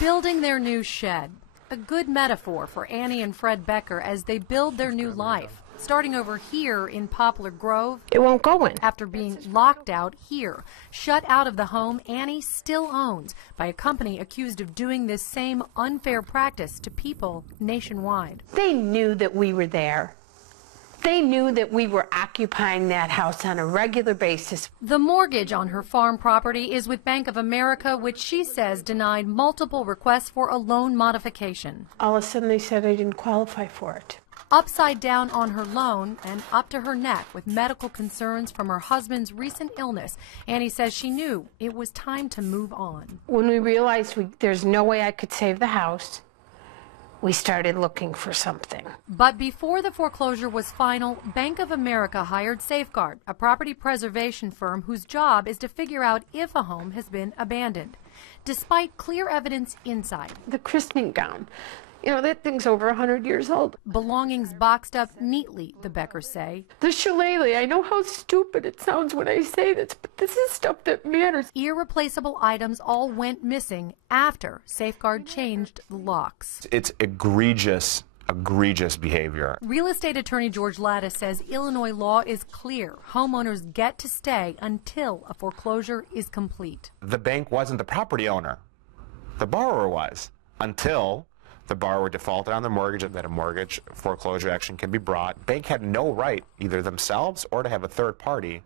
Building their new shed. A good metaphor for Annie and Fred Becker as they build their new life. Starting over here in Poplar Grove. It won't go in. After being locked out here, shut out of the home Annie still owns by a company accused of doing this same unfair practice to people nationwide. They knew that we were there. They knew that we were occupying that house on a regular basis. The mortgage on her farm property is with Bank of America, which she says denied multiple requests for a loan modification. All of a sudden they said I didn't qualify for it. Upside down on her loan and up to her neck with medical concerns from her husband's recent illness, Annie says she knew it was time to move on. When we realized there's no way I could save the house, we started looking for something. But before the foreclosure was final, Bank of America hired Safeguard, a property preservation firm whose job is to figure out if a home has been abandoned. Despite clear evidence inside. The christening gown. You know, that thing's over 100 years old. Belongings boxed up neatly, the Beckers say. The shillelagh, I know how stupid it sounds when I say this, but this is stuff that matters. Irreplaceable items all went missing after Safeguard changed the locks. It's egregious behavior. Real estate attorney George Lattis says Illinois law is clear. Homeowners get to stay until a foreclosure is complete. The bank wasn't the property owner. The borrower was, until the borrower defaulted on the mortgage, that a mortgage foreclosure action can be brought. Bank had no right, either themselves or to have a third party,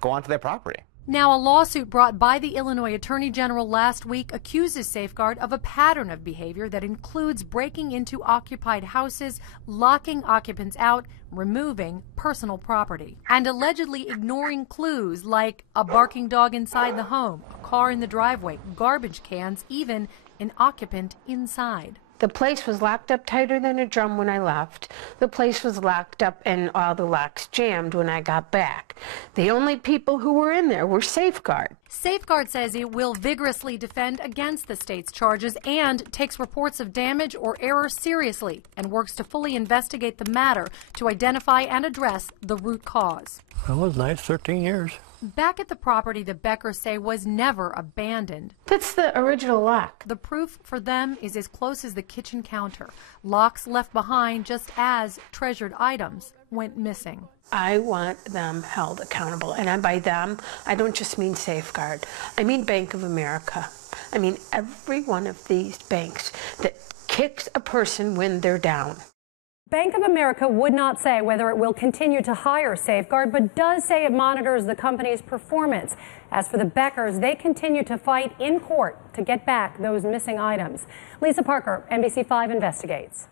go onto their property. Now, a lawsuit brought by the Illinois Attorney General last week accuses Safeguard of a pattern of behavior that includes breaking into occupied houses, locking occupants out, removing personal property, and allegedly ignoring clues like a barking dog inside the home, a car in the driveway, garbage cans, even an occupant inside. The place was locked up tighter than a drum when I left. The place was locked up and all the locks jammed when I got back. The only people who were in there were Safeguard. Safeguard says it will vigorously defend against the state's charges and takes reports of damage or error seriously and works to fully investigate the matter to identify and address the root cause. That was nice, 13 years. Back at the property, the Beckers say was never abandoned. That's the original lock. The proof for them is as close as the kitchen counter. Locks left behind just as treasured items went missing. I want them held accountable. And by them, I don't just mean Safeguard. I mean Bank of America. I mean every one of these banks that kicks a person when they're down. Bank of America would not say whether it will continue to hire Safeguard, but does say it monitors the company's performance. As for the Beckers, they continue to fight in court to get back those missing items. Lisa Parker, NBC5 investigates.